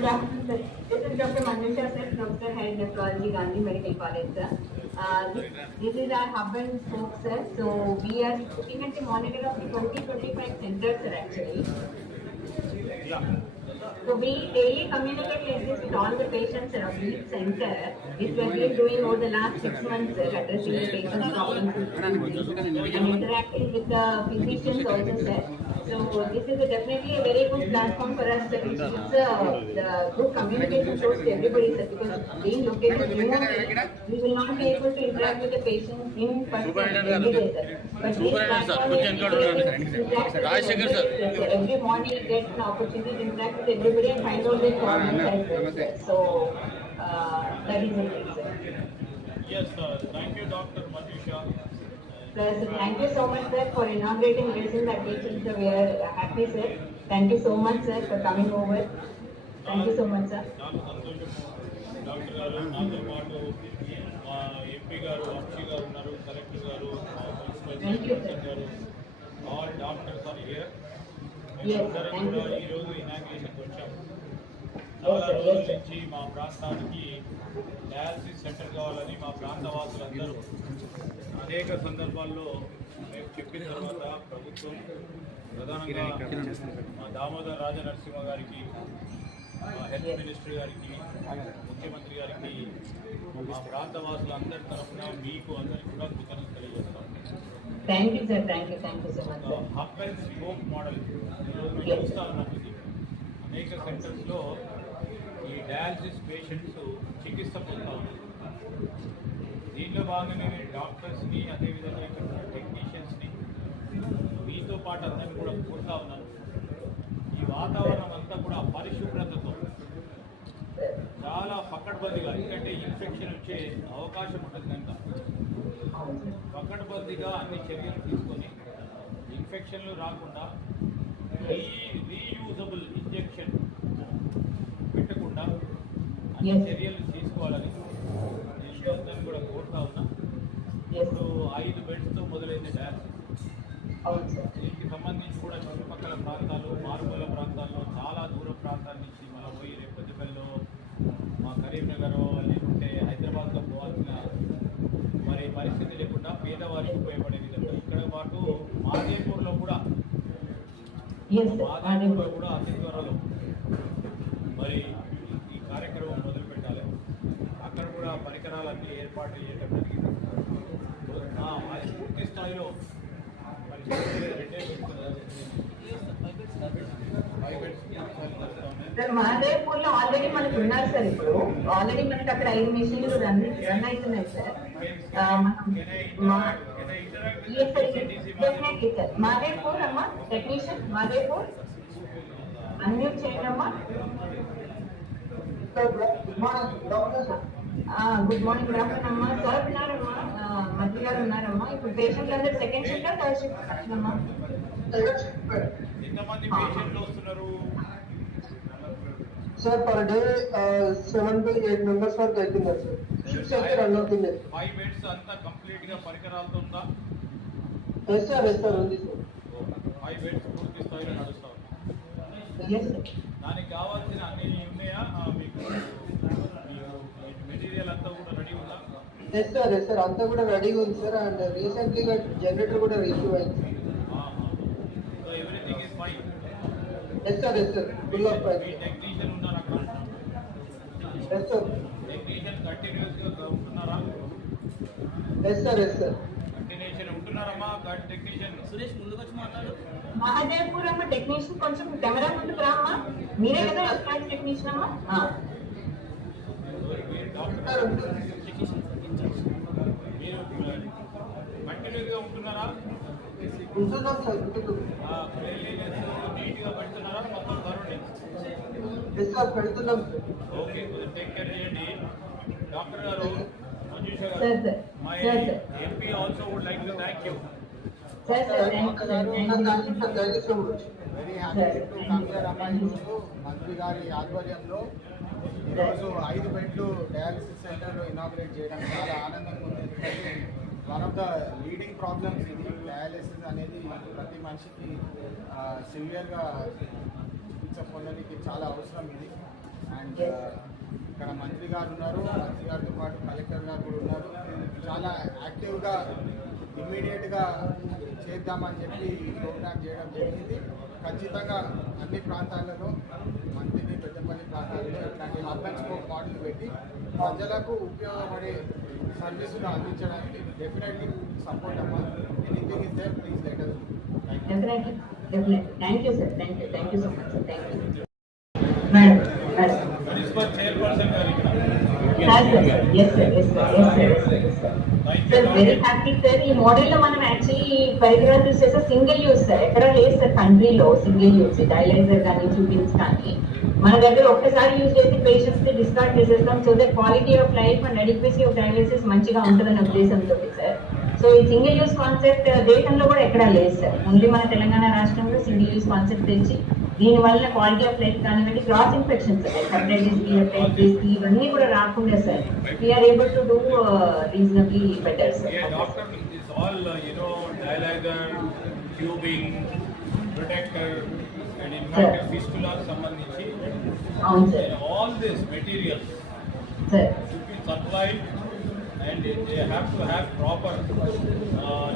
Good afternoon, sir. This is Dr. Manjusha, sir, Professor Head Nephrology, Gandhi Medical College, sir. This is our hub and spoke, sir. So we are looking at the monitor of the 2025 centers, sir, actually. So we daily communicate like this with all the patients of each center. This we have been doing over the last 6 months, sir, addressing the patients' problems and interacting with the physicians also, sir. So this is definitely a very good platform for us, sir. It gives the good communication source to everybody, sir, because being located remotely, we will not be able to interact with the patients in person every day, sir. But this platform is every morning you get an opportunity to interact with everybody and find out their problems as well, sir. So that is it, sir. Yes, sir. Thank you, Dr. Manjusha. Sir, thank you so much, sir, for inaugurating this in that meeting. So we are happy, sir. Thank you so much, sir, for coming over. Thank you so much, sir. Doctor గారు నాతో పాటు మా ఎంపీ గారు వంశీ గారు ఉన్నారు, కలెక్టర్ గారు, ప్రెసిడెంట్ గారు, all doctors are here. మేమందరం కూడా ఈరోజు ఇనాగ్రేషన్కి వచ్చాము. చాలా రోజుల నుంచి మా ప్రాంతానికి డయాలసిస్ సెంటర్ కావాలని మా ప్రాంత వాసులందరూ అనేక సందర్భాల్లో మేము చెప్పిన తర్వాత ప్రభుత్వం ప్రధానంగా మా దామోదర్ రాజనరసింహ గారికి, హెల్త్ మినిస్టర్ గారికి, ముఖ్యమంత్రి గారికి, మా ప్రాంత వాసులందరి తరఫున మీకు అందరికీ కూడా కృతజ్ఞతలు తెలియజేస్తాం. హబ్ అండ్ స్పోక్ మోడల్ ఈరోజు మేము చూస్తూ ఉన్నాం. ఇది అనేక సెంటర్స్లో ఈ డయాలసిస్ పేషెంట్స్ చికిత్స పొందుతూ ఉన్నారు. దీంట్లో భాగంగానే డాక్టర్స్ని, అదేవిధంగా ఇక్కడ టెక్నీషియన్స్ని, మీతో పాటు అందరినీ కూడా కోరుతా ఉన్నాను. ఈ వాతావరణం అంతా కూడా పరిశుభ్రతతో చాలా పకడ్బందీగా, ఎందుకంటే ఇన్ఫెక్షన్ వచ్చే అవకాశం ఉంటుంది కనుక పకడ్బందీగా అన్ని చర్యలు తీసుకొని ఇన్ఫెక్షన్లు రాకుండా రీయూజబుల్ ఇంజెక్షన్ పెట్టకుండా అన్ని చర్యలు తీసుకోవాలని నేను అందరినీ కూడా కోరుతా ఉన్నా. ఇప్పుడు 5 బెడ్స్తో మొదలైంది డయాలసిస్. దీనికి సంబంధించి కూడా చుట్టుపక్కల ప్రాంతాలు, మారుమూల ప్రాంతాల్లో, చాలా దూర ప్రాంతాల నుంచి మళ్ళీ పోయి రేపటిపల్లిలో, మా కరీంనగర్ లేకుంటే హైదరాబాద్లో పోవాల్సిన మరి పరిస్థితి లేకుండా పేదవారికి ఉపయోగపడే విధంగా ఇక్కడ పాటు మాదేపూర్లో కూడా అతి త్వరలో మరి ఈ కార్యక్రమం మొదలు పెట్టాలి. అక్కడ కూడా పరికరాలన్నీ ఏర్పాటు చేయడం జరిగింది. అది పూర్తి స్థాయిలో మహాదేవ్పూర్ లో ఆల్రెడీ మనకు ఉన్నారు సార్. ఇప్పుడు ఆల్రెడీ మనకి అక్కడ 5 మిషన్లు రన్ అవుతున్నాయి సార్. మహాదేవ్పూర్ అమ్మా, టెక్నీషియన్ మహాదేవ్పూర్ అన్మ్యూట్ చేయండి అమ్మా. గుడ్ మార్నింగ్, గుడ్ ఆఫ్టర్నూన్ అమ్మా. సార్ ఉన్నారమ్మా, మంత్రి గారు ఉన్నారమ్మా. ఇప్పుడు పేషెంట్లు అందరూ సెకండ్ షిఫ్ట్, థర్డ్ షిఫ్ట్ అమ్మా? సార్ పర్ డే 7 to 8 మెంబర్స్ వరకు అవుతున్నారు సార్. షిఫ్ట్స్ అయితే రన్ అవుతున్నాయి. 5 బెడ్స్ అంతా కంప్లీట్ గా పరికరాలతో ఉందా? ఎస్ సార్, ఎస్ సార్, ఉంది సార్. 5 బెడ్స్ పూర్తి స్థాయిలో నడుస్తా దానికి కావాల్సిన అన్ని ఉన్నాయా? మీకు మెటీరియల్ అంతా కూడా రెడీ ఉందా? ఎస్ సార్, ఎస్ సార్, అంతా కూడా రెడీగా ఉంది సార్. అండ్ రీసెంట్లీగా జనరేటర్ కూడా రిసీవ్ అయింది. So everything is fine. Yes sir, yes sir, full of fine. Technician ఉన్నారు అక్కడ? Yes sir. టెక్నీషియన్ కంటిన్యూస్గా ఉంటున్నారా? Yes sir, yes sir, continuation ఉంటున్నారమ్మా. టెక్నీషియన్ సురేష్ ముందుకు వచ్చి మాట్లాడు. మహాదేవ్పూర్ అమ్మ టెక్నీషియన్ కొంచెం కెమెరా ముందుకు రామ్మా. మీరే కదా ఎస్టాట్ టెక్నీషియన్ అమ్మా? మీరు కంటిన్యూగా ఉంటున్నారా? ఉంటున్నాం సార్. నీట్గా పెడుతున్నారా? మొత్తం ధరని ఎస్ సార్, పెడుతున్నాం సార్. ఓకే, టేక్ కేర్ చేయండి. డాక్టర్ గారు, మంజుష గారు, my MP also would like to thank you. Very happy to come here అమ్మాయిలు మంత్రి గారి ఆధ్వర్యంలో ఈరోజు 5 బెడ్లు డయాలసిస్ సెంటర్ ఇనాగ్రేట్ చేయడం చాలా ఆనందంగా ఉంది. ఎందుకంటే one of the leading problems ఇది. డయాలసిస్ అనేది ప్రతి మనిషికి సివియర్గా చికిత్స పొందడానికి చాలా అవసరం ఇది. అండ్ ఇక్కడ మంత్రి గారు ఉన్నారు, మంత్రి గారితో పాటు కలెక్టర్ గారు కూడా ఉన్నారు. చాలా యాక్టివ్గా ఇమ్మీడియట్గా చేద్దామని చెప్పి ఈ ప్రోగ్రామ్ చేయడం జరిగింది. ఖచ్చితంగా అన్ని ప్రాంతాలలో మంత్రిని పెద్దపల్లి ప్రాంతాలలో ఇట్లాంటి హబ్ అండ్ స్పోక్ మోడల్ పెట్టి ప్రజలకు ఉపయోగపడే సర్వీసులు అందించడానికి డెఫినెట్లీ సపోర్ట్ అమ్మా. Anything is there, please let us know. Definitely. Thank you, sir. Thank you so much, sir. Thank you. Madam. Municipal chairperson గారు ఇక్కడ. Yes, sir. Sir, very happy, sir. ఈ మోడల్ లో మనం యాక్చువల్లీ పరికరాలు చూసేసి సింగిల్ యూజ్ సార్, ఎక్కడ లేదు సార్ కంట్రీలో సింగిల్ యూజ్ డైలైజర్ కానీ ట్యూబింగ్స్ కానీ మన దగ్గర ఒక్కసారి యూజ్ చేసి పేషెంట్స్ ని డిస్కార్డ్ చేసేస్తాం. So the quality of life and adequacy of dialysis మంచిగా ఉంటుందనే ఉద్దేశంతో సార్. సో ఈ సింగిల్ యూజ్ కాన్సెప్ట్ దేశంలో కూడా ఎక్కడా లేదు సార్. ఓన్లీ మన తెలంగాణ రాష్ట్రంలో సింగిల్ యూజ్ కాన్సెప్ట్ తెచ్చి దీని వల్ల క్వాలిటీ ఆఫ్ లైఫ్ కానివ్వండి, cross infections hepatitis B, hepatitis B ఇవన్నీ కూడా రాకుండా sir we're able to do reasonably better sir. Doctor is all dialyser, tubing, protector and in fact ఫిస్టులాకి సంబంధించి అవును sir. All this materials sir should be supplied and they have to have proper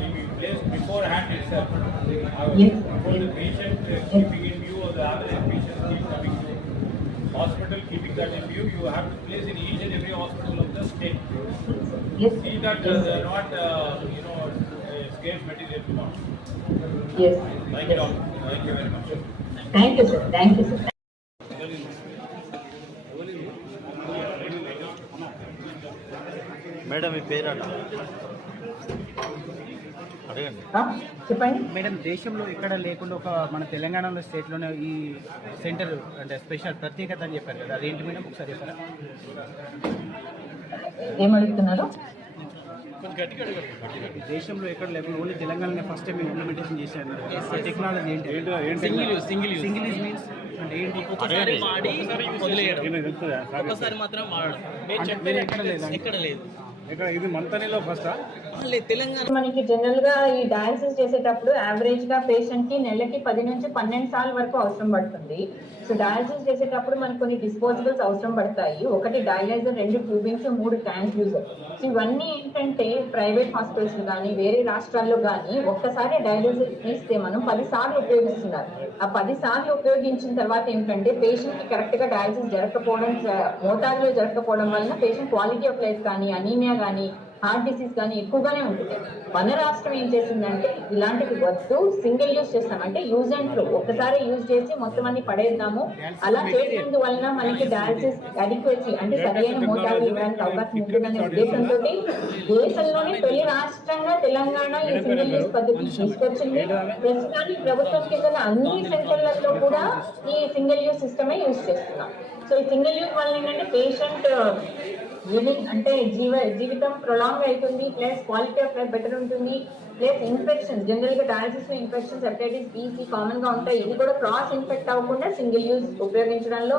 living place beforehand itself. Yes. Before the patient keeping in view or the average patient is coming to hospital, keeping that in view, you have to place in each and every hospital of the state. yes See that yes, they are not scarce material to not. yes Thank you, doctor. Thank you very much. thank you sir. Madam మీ పేరట అడగండి. చెప్పండి. మేడం, దేశంలో ఎక్కడ లేకుండా ఒక మన తెలంగాణలో స్టేట్లోనే ఈ సెంటర్ అంటే స్పెషల్ ప్రత్యేకత అని చెప్పారు కదా, అదేంటి మేడం ఒకసారి చెప్పారా? ఏమడుగుతున్నారు? దేశంలో ఎక్కడ లేకుండా ఓన్లీ తెలంగాణలో ఫస్ట్ టైం ఇంప్లిమెంటేషన్ చేశారు. ఆ టెక్నాలజీ ఏంటి? సింగిల్ యూజ్ మీన్స్ అంటే ఏంటి? ఒకసారి వాడి వదిలేయడం, ఒకసారి మాత్రం వాడడం. మీరు చెప్పేది ఎక్కడ లేదు. ఇది మంతనిలో ఫస్ట్ తెలంగాణ మనకి జనరల్ గా ఈ డయాలసిస్ చేసేటప్పుడు యావరేజ్ గా పేషెంట్ కి నెలకి 10 నుంచి 12 సార్లు వరకు అవసరం పడుతుంది. సో డయాలసిస్ చేసేటప్పుడు మనకు కొన్ని డిస్పోజబుల్స్ అవసరం పడతాయి. ఒకటి డయాలైజర్, 2 ట్యూబింగ్స్, 3 ట్రాన్స్డ్యూసర్. సో ఇవన్నీ ఏంటంటే ప్రైవేట్ హాస్పిటల్స్ కానీ వేరే రాష్ట్రాల్లో కానీ ఒక్కసారి డయాలసిస్ ఇస్తే మనం 10 సార్లు ఉపయోగిస్తున్నారు. ఆ 10 సార్లు ఉపయోగించిన తర్వాత ఏంటంటే పేషెంట్ కి కరెక్ట్ గా డయాలసిస్ జరగకపోవడం, మోతాదులో జరగకపోవడం వలన పేషెంట్ క్వాలిటీ ఆఫ్ లైఫ్ కానీ, అనీమియా కానీ, హార్ట్ డిసీజ్ కానీ ఎక్కువగానే ఉంటుంది. మన రాష్ట్రం ఏం చేసిందంటే ఇలాంటివి వద్దు, సింగిల్ యూజ్ చేస్తామంటే యూజ్ అండ్ త్రో ఒక్కసారి యూజ్ చేసి మొత్తం అన్ని పడేద్దాము. అలా చేసినందు వలన మనకి డయాలసిస్ అడిక్వసీ అంటే సరైన మోతాదు ఇవ్వడానికి అవకాశం ఉంటుందనే ఉద్దేశంతో దేశంలోనే తొలి రాష్ట్రంగా తెలంగాణ ఈ సింగిల్ యూజ్ పద్ధతి తీసుకొచ్చింది. ప్రస్తుతానికి ప్రభుత్వం కింద అన్ని సెంటర్లలో కూడా ఈ సింగిల్ యూజ్ సిస్టమే యూజ్ చేస్తున్నాం. సో ఈ సింగిల్ యూజ్ వల్ల ఏంటంటే పేషెంట్ లివింగ్ అంటే జీవితం ప్రొలాంగ్ అవుతుంది, plus quality of life better ఉంటుంది, ప్లస్ ఇన్ఫెక్షన్స్ జనరల్ గా డయాలసిస్ లో infections hepatitis B, C common గా ఉంటాయి. ఇది కూడా క్రాస్ ఇన్ఫెక్ట్ అవ్వకుండా సింగిల్ యూజ్ ఉపయోగించడంలో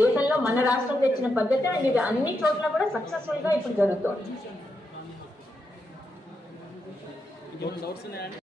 దేశంలో మన రాష్ట్రం తెచ్చిన పద్ధతి అండ్ ఇది అన్ని చోట్ల కూడా సక్సెస్ఫుల్ గా ఇప్పుడు జరుగుతుంది. డౌట్స్ ఉన్నాయండి?